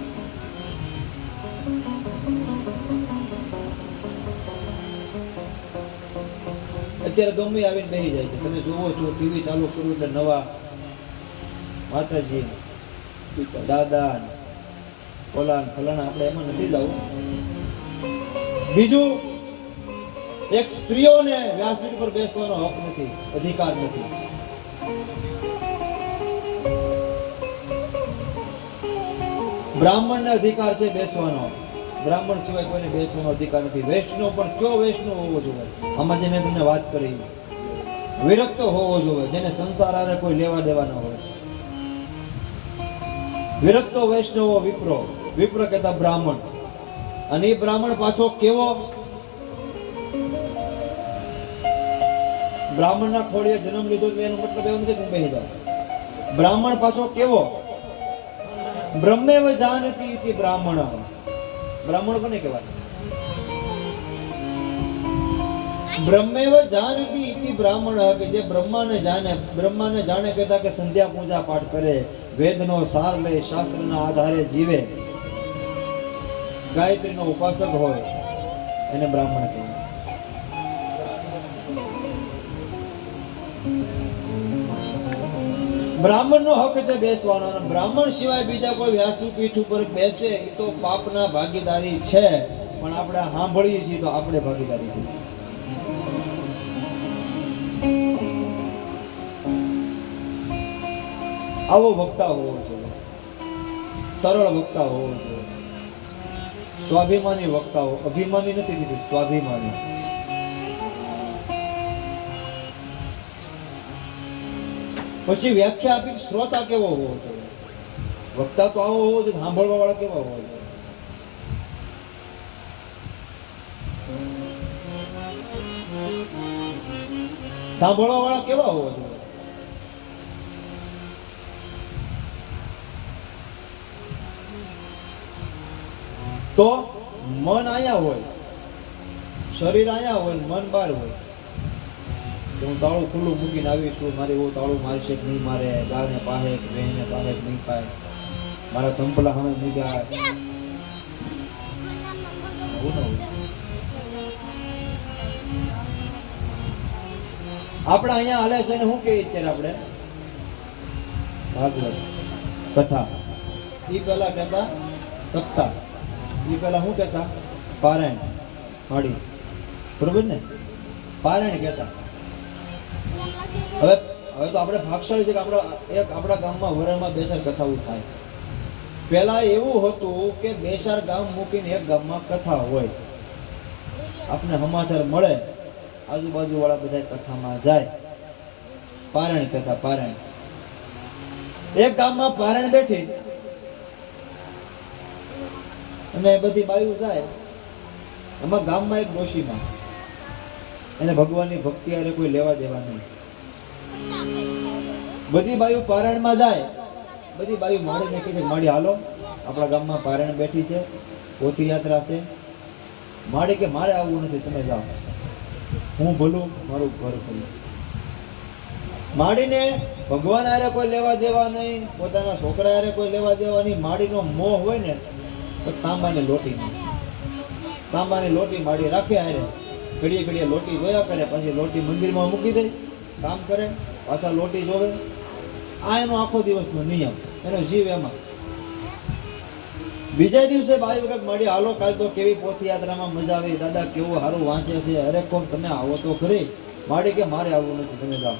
અત્યારે ગમે આવીને બેસી જાય છે તમે જોવો છો ટીવી ચાલુ કર્યું એટલે નવા માતાજી દાદા ઓલા ફલાણા આપણે એમાં નથી લાવવું બીજું એક સ્ત્રીઓને વ્યાસપીઠ પર બેસવાનો હક નથી અધિકાર નથી બ્રાહ્મણને અધિકાર છે બેસવાનો બ્રાહ્મણ સિવાય કોઈને બેસવાનો અધિકાર નથી વૈષ્ણવ પણ કયો વૈષ્ણવ હોવો જોઈએ આમાં જે મેં તમને વાત કરી વિરક્ત હોવો જોઈએ જેને સંસાર આરે કોઈ લેવા દેવા ન હોય વિરક્તો વૈષ્ણવો વિપ્ર કહેતા બ્રાહ્મણ અને એ બ્રાહ્મણ પાછો કેવો બ્રાહ્મણના ખોળીએ જન્મ લીધો એનો મતલબ એવો નથી કે હું બેસી જાઉં બ્રાહ્મણ પાછો કેવો બ્રહ્મેવ જાનતી ઇતિ બ્રાહ્મણ બ્રાહ્મણ કોને કહેવાય બ્રહ્મેવ જાનતી ઇતિ બ્રાહ્મણ કે જે બ્રહ્માને જાણે કહેતા કે સંધ્યા પૂજા પાઠ કરે વેદનો સાર લે શાસ્ત્રના આધારે જીવે ગાયત્રીનો ઉપાસક હોય એને બ્રાહ્મણ કહેવાય બ્રાહ્મણનો હક છે બેસવાનો અને બ્રાહ્મણ સિવાય બીજા કોઈ વ્યાસપીઠ ઉપર બેસે એ તો પાપના ભાગીદારી છે પણ આપણે સાંભળીએ છીએ તો આપણે ભાગીદારી છે આવો વક્તા હોવો જોઈએ સરળ વક્તા હોવો જોઈએ સ્વાભિમાની વક્તાઓ અભિમાની નથી કીધું સ્વાભિમાની પછી વ્યાખ્યા આપી શ્રોતા કેવો હોવો જોઈએ વક્તા તો આવો હોવો જોઈએ સાંભળવા વાળા કેવા હોવો જોઈએ સાંભળવા વાળા કેવા હોવા જોઈએ તો મન આયા હોય શરીર આયા હોય મન બહાર હોય હું તાળું ખુલ્લું મૂકીને આવી છું મારે એવું તાળું મારશે કે નહીં મારે ગાળને પાહે કે બહેને પાહે કે નહીં પાહે મારા ચંપલા સામે મૂક્યા આપણે અહીંયા હાલે છે ને શું કહીએ અત્યારે આપણે ભાગવત કથા એ પેલા કહેતા સપ્તાહ એ પેલા શું કહેતા પારાયણ માડી બરોબર ને પારાયણ કહેતા હવે તો આપણે ભાગશાળી છે કે આપણા ગામમાં વરણમાં બે ચાર કથાઓ થાય પહેલા એવું હતું કે બે ચાર ગામ મૂકીને એક ગામમાં કથા હોય આપણે સમાચાર મળે આજુબાજુ વાળા બધા કથામાં જાય પારણ કથા પારણ. એક ગામમાં પારણ બેઠી અને બધી બાયું જાય. એમાં ગામમાં એક ડોશીમાં, એને ભગવાનની ભક્તિ હારે કોઈ લેવા દેવા નહીં. બધી બાયું પારણમાં જાય. બધી બાયું માડીને કહે છે, માડી હાલો, આપણા ગામમાં પારણ બેઠી છે, પોથી યાત્રા છે. માડી કે મારે આવવું નથી, તમે જાઓ, હું ભલું મારું ઘર ભલું. માડીને ભગવાન હારે કોઈ લેવા દેવા નહીં, પોતાના છોકરા હારે કોઈ લેવા દેવા નહીં. માડીનો મોહ હોય ને તો તાંબાની લોટી નહીં. તાંબાની લોટી માડી રાખે હારે, ઘડીએ ઘડીએ લોટી જોયા કરે, પછી લોટી મંદિરમાં મૂકી દે, કામ કરે, પાછા લોટી જોવે. આ એનો આખો દિવસનો નિયમ, એનો જીવ એમાં. બીજા દિવસે બાઈ વખત મળી, હાલો કાલ તો કેવી પોથી યાત્રામાં મજા આવી, દાદા કેવું સારું વાંચે છે, અરે કોણ તમે આવો તો ખરી. માડી કે મારે આવવું નથી, તમે જાઓ.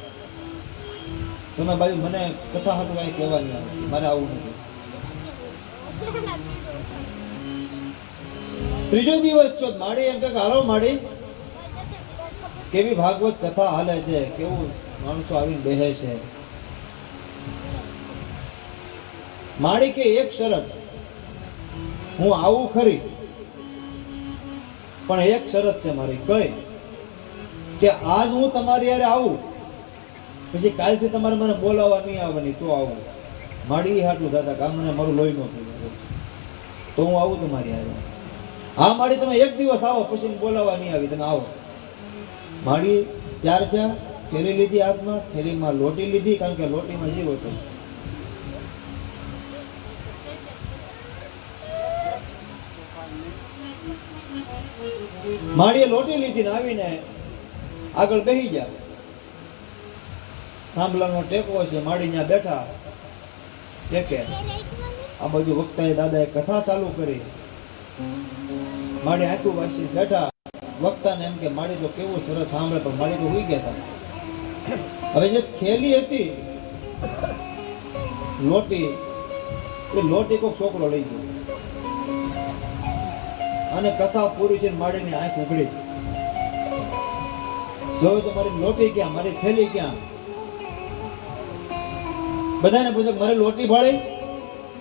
તમે બાઈ મને કથા હાટું કઈ કહેવા નહીં આવે, મારે આવવું નથી. ત્રીજો દિવસ છો, માડી એમ કે હાલો માડી, કેવી ભાગવત કથા હાલે છે, કેવું માણસો આવીને બેહે છે. માડી કે એક શરત, હું આવું ખરી, પણ એક શરત છે મારી, કઈ કે આજ હું તમારી હારે આવું, પછી કાલથી તમારે મને બોલાવવા નહીં આવવાની, તો આવું. માડી હાટું દાદા કામ મને મારું લોહી નો થયું તો હું આવું તમારી હારે. હા માડી તમે એક દિવસ આવો, પછી બોલાવવા નહીં આવી, તમે આવો. માડી ચાર થેલી લીધી હાથમાં, થેલીમાં લોટી લીધી, કારણ કે લોટીમાં જીવ હતો. માડીએ લોટી લીધી ને આવીને આગળ બેસી ગયા. થાંભલાનો ટેકો છે, માડી ત્યાં બેઠા ટેકે. આ બાજુ વક્તાએ દાદાએ કથા ચાલુ કરી. માડી આંખું વાંચી બેઠા. વક્તાને એમ કે માડી તો કેવું સરસ સાંભળે, પણ માડી તો હુઈ ગયા હતા. હવે જે થેલી હતી લોટી, એ લોટી કોઈક છોકરો લઈ ગયો અને કથા પૂરી છે. માડીની આંખ ઉઘડી, જોયું તો મારી લોટી ક્યાં, મારી થેલી ક્યાં. બધાને પૂછ્યું, મારી લોટી ભાળી,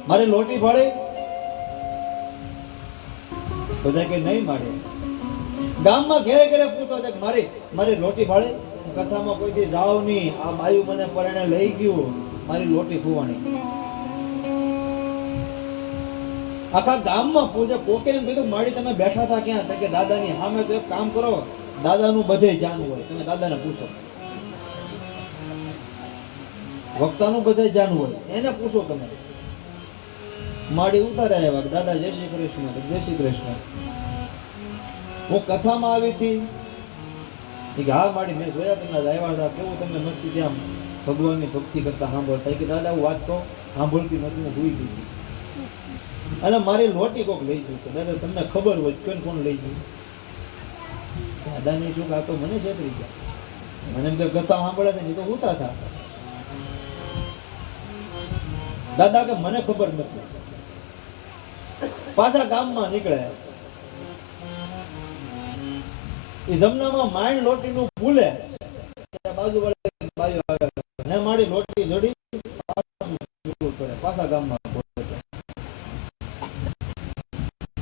મારી લોટી ભાળી. બધા કે નહીં માડી. ગામમાં ઘેરે ઘેરે પૂછો છે, મારી મારી લોટી ભાળી. કથામાં કોઈથી જાવ નહીં, આ બાયું મને પરણે લઈ ગયું, મારી લોટી ખુવાની. આખા ગામમાં પૂછે. કોકે એમ કીધું, માડી તમે બેઠા હતા ક્યાં? કે દાદાની સામે. તો એક કામ કરો, દાદાનું બધે જાણવું હોય, તમે દાદાને પૂછો. વક્તાનું બધે જાણવું હોય, એને પૂછો તમે. માડી ઉતારે આવ્યા, દાદા જય શ્રી કૃષ્ણ. જય શ્રી કૃષ્ણ. હું કથામાં આવી હતી. હા માડી, મેં જોયા તમે આવ્યા હતા, કેવું તમે મસ્તી ત્યાં ભગવાનની ભક્તિ કરતા સાંભળતા. કે દાદા હું વાત તો સાંભળતી નથી, હું ભૂલી ગઈ. અને મારી લોટી કોક લઈ ગયું છે. દાદા તમને ખબર હોય કોણ કોણ લઈ ગયું? દાદાની ચૂક, આ તો મને છેતરી ગયા. મને એમ કે કથા સાંભળે છે ને, તો ઉતા થા. દાદા કે મને ખબર નથી. પાછા ગામમાં નીકળે. એ જમનામાં માઇન લોટીનું ભૂલે, બાજુ વાળી બાજુ આવે ને મારી લોટી જડી પડે. પાછા ગામમાં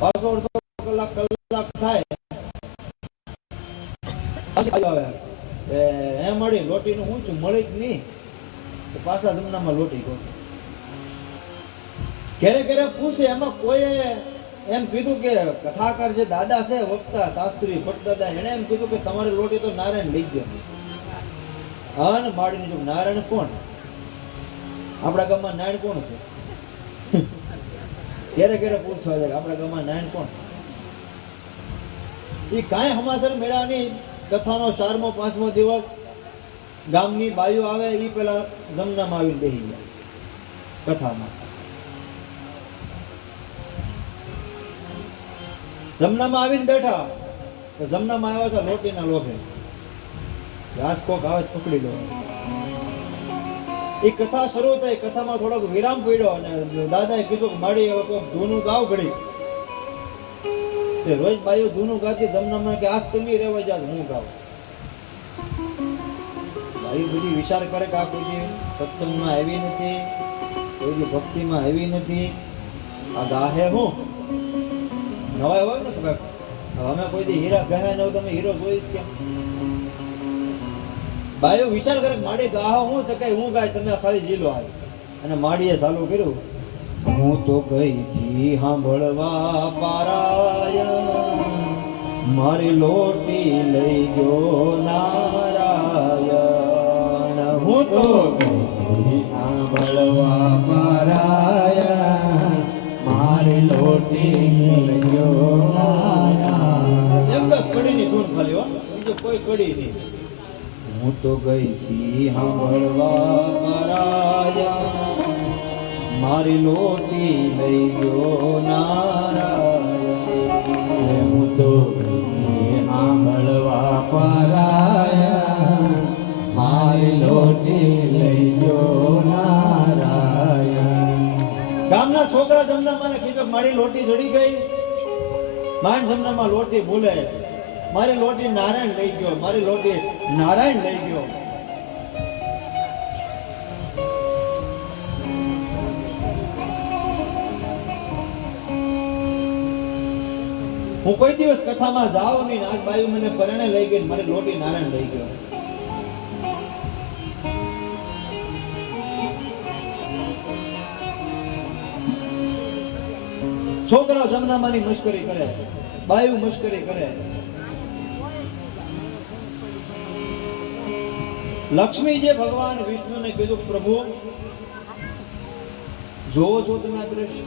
પાછો અડધો કલાક થાય, આવે એ મળી લોટીનું હું છું, મળી જ નહીં. પાછા જમનામાં લોટી ગયો. ઘેરે ઘેરે પૂછે. એમાં કોઈએ એમ કીધું કે કથાકાર જે દાદા છે, વક્તા શાસ્ત્રી ભટ્ટદાદા, એને એમ કીધું કે તમારી લોટી તો નારાયણ લઈ ગયો. હા ને માડીને જો નારાયણ કોણ? આપણા ગામમાં નારાયણ કોણ છે? ઘેરે ઘેરે પૂછવા જાય આપણા ગામમાં નારાયણ કોણ? એ કાંઈ સમાચાર મેળા નહીં. કથાનો 4મો 5મો દિવસ ગામની બાઈઓ આવે, એ પેલા જમનામાં આવીને બેસી ગયા કથામાં. જમનામાં આવીને બેઠા. તો જમનામાં આવ્યા હતા લોટીના લોભે. આજ કોક આવે પકડી લો. એ કથા શરૂ થઈ. કથામાં થોડોક વિરામ પડ્યો અને દાદાએ કીધું કે માડી હવે કોક ધૂનું ગાવ ઘડી. તે રોજ બાઈઓ ધૂનું ગાતી. જમનામાં કે આજ તમે રહેવા જાત, હું ગાવ. એ બધી વિચાર કરે કે આ કોઈ દી સત્સંગમાં આવી નથી, કોઈ દી ભક્તિમાં આવી નથી, આ ગાહે હું નવાય હોય ને કે ભાઈ અમે કોઈ દી હીરા ગયા ન તમે હીરો જોઈ જ કેમ? ભાઈઓ વિચાર કરે માડી ગાહો હું તો કઈ હું ગાય તમે ખાલી જીલો આવી અને માડીએ ચાલુ કર્યું, હું તો ગઈ થી સાંભળવા પારાયણ, મારી લોટી લઈ ગયો નારાયણ. હું તો સાંભળવા પારાયણ, મારી લોટી લઈ ગયો નારાયણ. એક જ કડીની ધૂન ખાલી હો, બીજો કોઈ કડી નહીં. હું તો ગઈ થી સાંભળવા પારાયણ, મારી લોટી લઈ ગયો નારાયણ. હું તો સાંભળવા પારાયણ, મારી લોટી લઈ ગયો નારાયણ. ગામના છોકરા જમનામાં કીધું મારી લોટી ચડી ગઈ, માંડ જમનામાં લોટી ભૂલે, મારી લોટી નારાયણ લઈ ગયો, મારી લોટી નારાયણ લઈ ગયો. હું કોઈ દિવસ કથામાં જાઉં નહીં, આજ બાયુ મને પરણે લઈ ગઈ, મારી લોટી નારાયણ લઈ ગયો. છોકરાઓ જમનામાની મશ્કરી કરે, બાયુ મશ્કરી કરે. લક્ષ્મીજીએ ભગવાન વિષ્ણુને કીધું, પ્રભુ જોવો છો તમે આ દ્રશ્ય?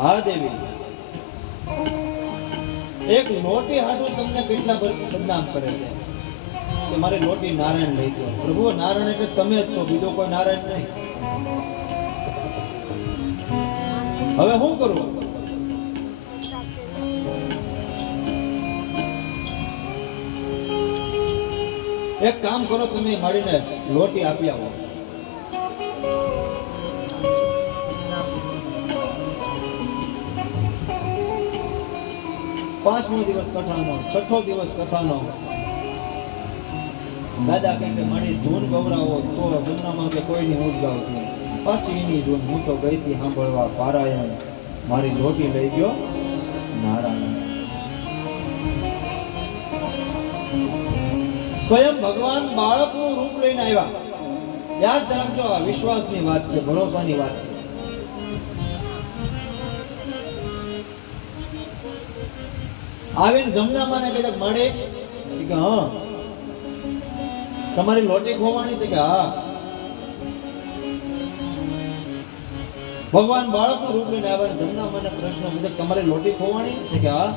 હા દેવી, એક લોટી હાટું તમને કેટલા બદનામ કરે છે કે મારી લોટી નારાયણ લઈ ગયો. પ્રભુ નારાયણ એટલે તમે જ છો, બીજો કોઈ નારાયણ નહીં. હવે શું કરું? એક કામ કરો, તમે મળીને લોટી આપી આવો. પાંચમો દિવસ કથાનો, છઠ્ઠો દિવસ કથાનો. દાદા કહે કે મારી ધૂન ગૌરાવો તો જમનામાં કે કોઈની હું જ ગાઉં છું. પાછી એની ધૂન, હું તો ગઈ હતી સાંભળવા પારાયણ, મારી લોટી લઈ ગયો નારાયણ. સ્વયં ભગવાન બાળકનું રૂપ લઈને આવ્યા. યાદ રાખજો, આ વિશ્વાસની વાત છે, ભરોસાની વાત છે. આવીને જમનામાને કીધું મળે કે હા તમારી લોટી ખોવાની કે હા. ભગવાન બાળકનું રૂપ લઈને આવ્યા. જમનામાને પ્રશ્ન પૂછ્યો, તમારી લોટી ખોવાની કે હા?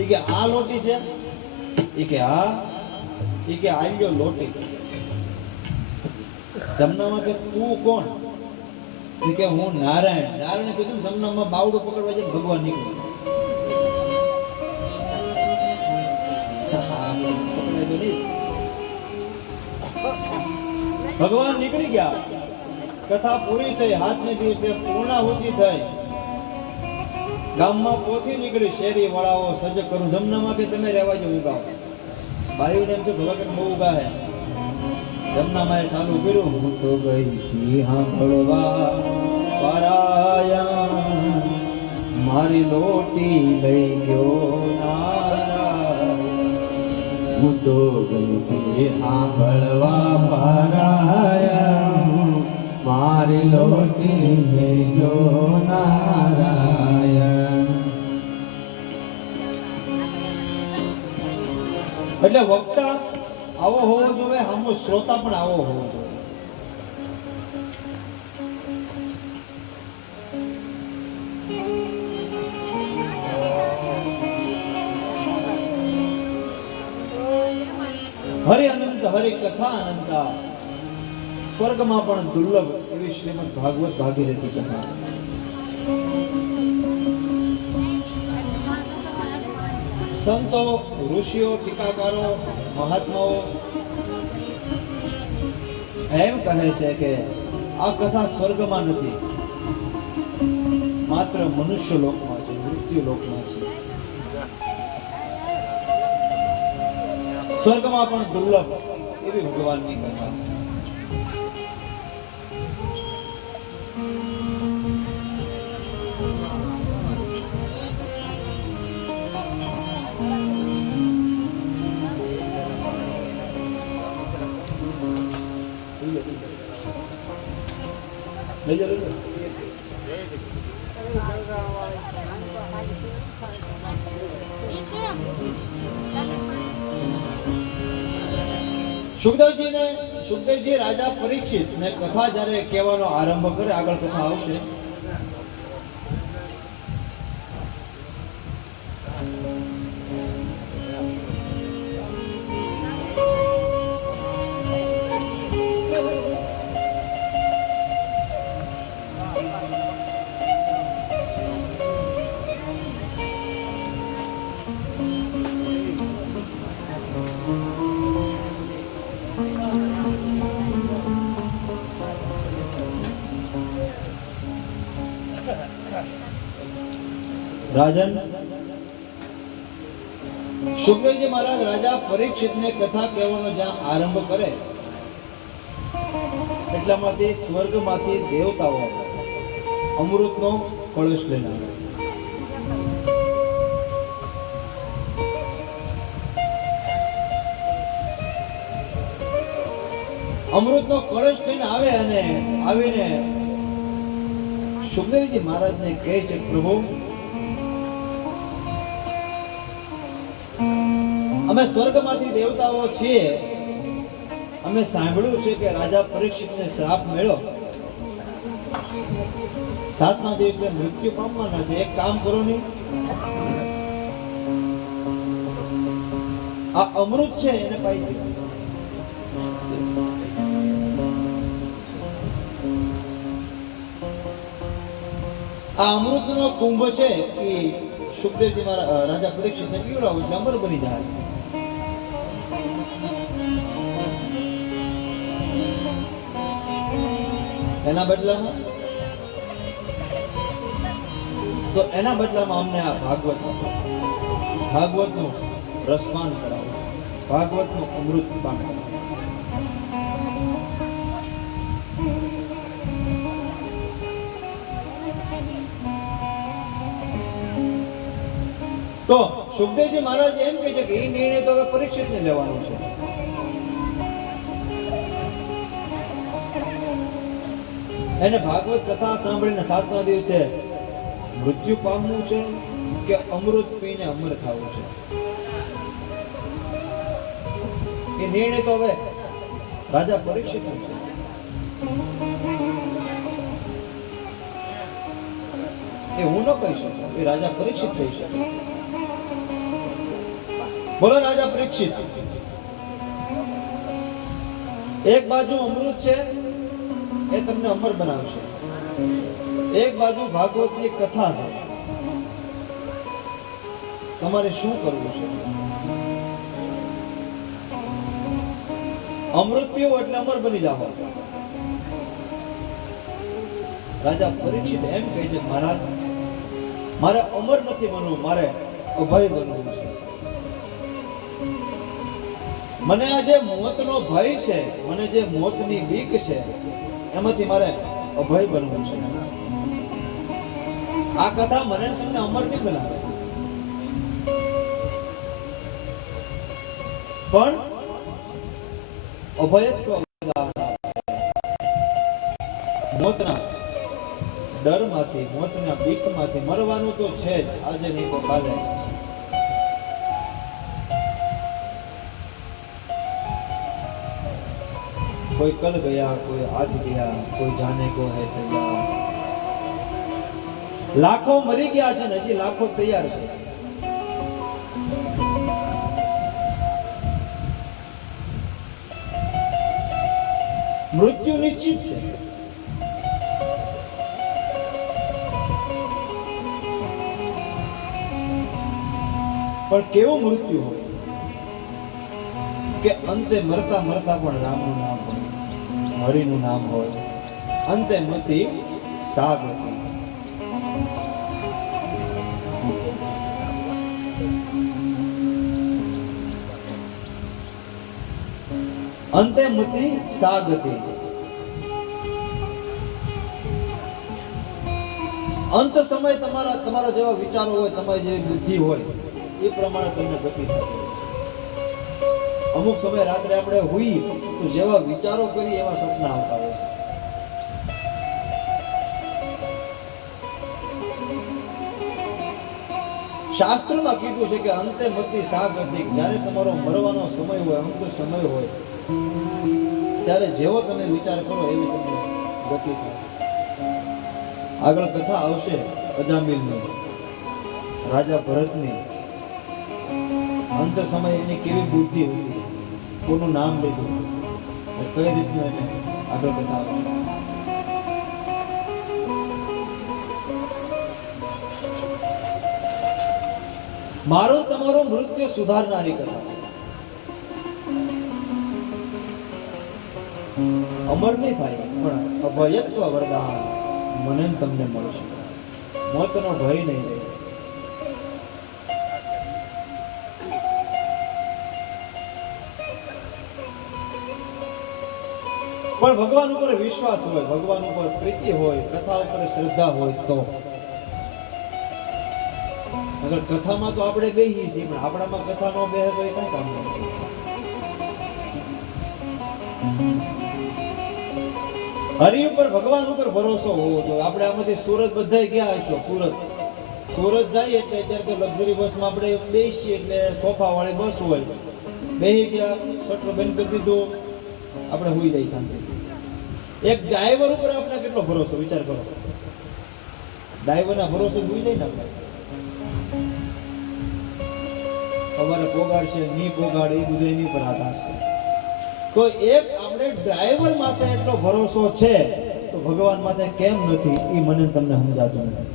એ કે આ લોટી છે? એ કે હા. એ કે આવ્યો લોટી. જમનામાં કે તું કોણ? એ કે હું નારાયણ. નારાયણ કીધું જમનામાં બાવડું પકડવા જાય ભગવાન નીકળ્યું. ભગવાન નીકળી ગયા. કથા પૂરી થઈ, હાથને દિવસે પૂર્ણાહુતિ થઈ. ગામમાં પોથી નીકળી, શેરી વાળાઓ સજ્જ કરું જમનામાં કે તમે રહેવા જો ઉગાવ. ભાઈઓને એમ તો ભગવાન બહુ ઉગા હે. જમનામાં ચાલુ કર્યું, હું તો ગઈ થી સાંભળવા પારાયણ, મારી લોટી લઈ ગયો નારાયણ. હું તો ગઈ સાંભળવા પારાયણ, મારી લોટી લઈ ગયો નારાયણ. એટલે વક્તા આવો હોવો જોઈએ, સામો શ્રોતા પણ આવો હોવો જોઈએ. હરિ અનંત હરિ કથા અનંતા. સ્વર્ગમાં પણ દુર્લભ એવી શ્રીમદ ભાગવત ભાગીરથી કથા. સંતો, ઋષિઓ, ટીકાકારો, મહાત્માઓ એમ કહે છે કે આ કથા સ્વર્ગમાં નથી, માત્ર મનુષ્ય લોકમાં છે, મૃત્યુ લોકમાં છે. સ્વર્ગમાં પણ દુર્લભ એવી ભગવાનની કથા. સુખદેવજી રાજા પરીક્ષિત ને કથા જ્યારે કહેવાનો આરંભ કરે, આગળ કથા આવશે. રાજન સુખદેવજી મહારાજ રાજા પરીક્ષિતને કથા કહેવાનો જ્યાં આરંભ કરે, એટલામાંથી સ્વર્ગમાંથી દેવતાઓ અમૃતનો કળશ લઈને આવે. અમૃતનો કળશ લઈને આવે અને આવીને સુખદેવજી મહારાજને કહે છે, પ્રભુ અમે સ્વર્ગમાંથી દેવતાઓ છીએ, અમે સાંભળ્યું છે કે રાજા પરીક્ષિતને શ્રાપ મળ્યો, 7મા દિવસે મૃત્યુ પામવાના છે. એક કામ કરો ને, આ અમૃત છે એને પાઈ દો. આ અમૃતનો કુંભ છે એ સુખદેવજી મહારાજ રાજા પરીક્ષિતને પીવડાવો એટલે અમર બની જાય. એના બદલામાં અમને આ ભાગવતનું રસપાન કરાવો, ભાગવતનું અમૃત પાન કરાવો. તો સુખદેવજી મહારાજ એમ કહે છે કે એ નિર્ણય તો હવે પરીક્ષિતને લેવાનો છે. એને ભાગવત કથા સાંભળીને 7મા દિવસે મૃત્યુ પામવું છે કે અમૃત પીને અમર થવું છે, એ નિર્ણય તો હવે રાજા પરીક્ષિત છે. એ હું ન કહી શકું, એ રાજા પરીક્ષિત કહી શકે. બોલો રાજા પરીક્ષિત, એક બાજુ અમૃત છે એ તમને અમર બનાવશે, એક બાજુ ભાગવતની કથા છે, તમારે શું કરવું છે? અમૃત પીવો એટલે અમર બની જાઓ. રાજા પરીક્ષિત એમ કહે છે, મહારાજ મારે અમર નથી બનવું, મારે અભય બનવું છે. મને આ જે મોતનો ભય છે, મને જે મોતની બીક છે, એમાંથી મારે અભય બનવું છે. આ કથા મને તમને અમર નહીં બનાવે, પણ અભયત્વ મોતના ડરમાંથી, મોતના બીકમાંથી, મરવાનું તો છે જ, આજે નહીં તો કાલે. कोई कल गया, कोई आज गया, कोई जाने को है तैयार. लाखों मरी ગયા છે ને હજી લાખો તૈયાર છે. મૃત્યુ નિશ્ચિત છે, પણ કેવું મૃત્યુ હોય કે અંતે મરતા મરતા પણ રામનું નામ હોય, હરિનું નામ હોય, અંતે મતી સાગ હતી. અંતે મતિ સા ગતિ. અંત સમય તમારા જેવા વિચારો હોય, તમારી જેવી બુદ્ધિ હોય, એ પ્રમાણે તમને ગતિ થતી હોય. અમુક સમય રાત્રે આપણે હોઈ તો જેવા વિચારો કરી એવા સપના આવતા હોય છે. શાસ્ત્રમાં કીધું છે કે અંતે મતિ સા ગતિ. જ્યારે તમારો મરવાનો સમય હોય, અંત સમય હોય, ત્યારે જેવો તમે વિચાર કરો એવી તમને ગતિ થાય. આગળ કથા આવશે અજામિલની, રાજા ભરતની. અંત સમય એની કેવી બુદ્ધિ હતી, કોનું નામ લીધું, કઈ રીતનું એને આગળ કથા આવશે. મારો તમારો મૃત્યુ સુધારનારી કથા છે. અમર નહીં થાય પણ અભયત્વ વરદાન મને ને તમને મળશે. મોતનો ભય નહીં રહે. પણ ભગવાન ઉપર વિશ્વાસ હોય, ભગવાન ઉપર પ્રીતિ હોય, કથા ઉપર શ્રદ્ધા હોય તો. અગર કથામાં તો આપણે બેહીએ છીએ પણ આપણામાં કથા ન બેહે તો એ કઈ કામ નથી. હરિ ઉપર, ભગવાન ઉપર ભરોસો હોવો જોઈએ. આપણે આમાંથી સુરત બધા ગયા હશો. સુરત જાય એટલે અત્યારે તો લક્ઝરી બસમાં આપણે બેસીએ એટલે સોફા વાળી બસ હોય, બેસી ગયા, શટર બંધ કરી દીધું, આપણે હોઈ જાય શાંતિ. એક ડ્રાઈવર ઉપર આપણે કેટલો ભરોસો, વિચાર કરો. ડ્રાઈવરના ભરોસે હોઈ જાય ને આપણે. અમારે પોગાડશે ની પોગાડે એ બધું એની પર આધાર છે. તો એક આપણે ડ્રાઈવર માથે એટલો ભરોસો છે તો ભગવાન માથે કેમ નથી એ મને તમને સમજાતું નથી.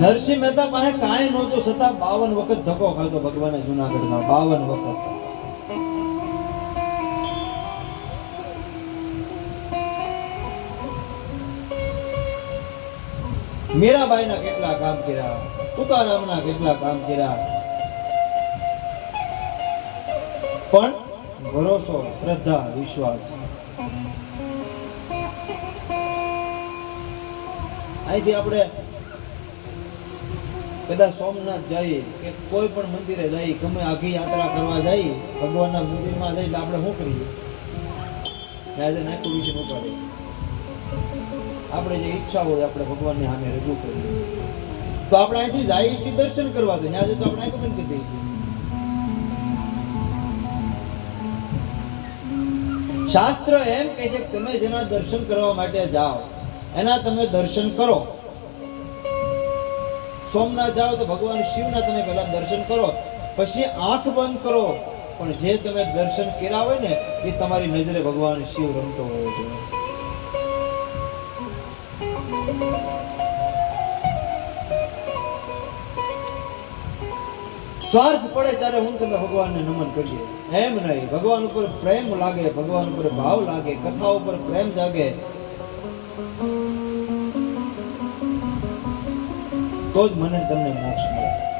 નરસિંહ મહેતા પાસે કાંઈ નહોતું છતાં 52 વખત ધક્કો ખાધો ભગવાને જુનાગઢમાં. 52 વખત. મીરાબાઈના કેટલા કામ કર્યા, તુકારામના કેટલા કામ કર્યા, પણ ભરોસો, શ્રદ્ધા, વિશ્વાસ. અહીંથી આપણે કદાચ સોમનાથ જઈએ કે કોઈ પણ મંદિરે જઈએ, ગમે આખી યાત્રા કરવા જઈએ, ભગવાનના મંદિરમાં જઈએ, આપણે શું કરીએ? આજે નાખું વિશે ઉપાડીએ. આપણે જે ઈચ્છા હોય આપણે ભગવાનની સામે રજૂ કરીએ. તો આપણે અહીંથી જઈએ છીએ દર્શન કરવા, તો ત્યાં તો આપણે આંખો બંધ કરી દઈએ છીએ. શાસ્ત્ર એમ કહે છે કે તમે જેના દર્શન કરવા માટે જાઓ એના તમે દર્શન કરો. સોમનાથ જાઓ તો ભગવાન શિવના તમે પહેલા દર્શન કરો, પછી આંખ બંધ કરો, પણ જે તમે દર્શન કર્યા હોય ને એ તમારી નજરે ભગવાન શિવ રમતો હોવો જોઈએ. સ્વાર્થ પડે ત્યારે હું તમે ભગવાનને નમન કરીએ, એમ નહીં. ભગવાન ઉપર પ્રેમ લાગે, ભગવાન ઉપર ભાવ લાગે, કથા ઉપર પ્રેમ જાગે, તો જ મને તમને મોક્ષ મળે.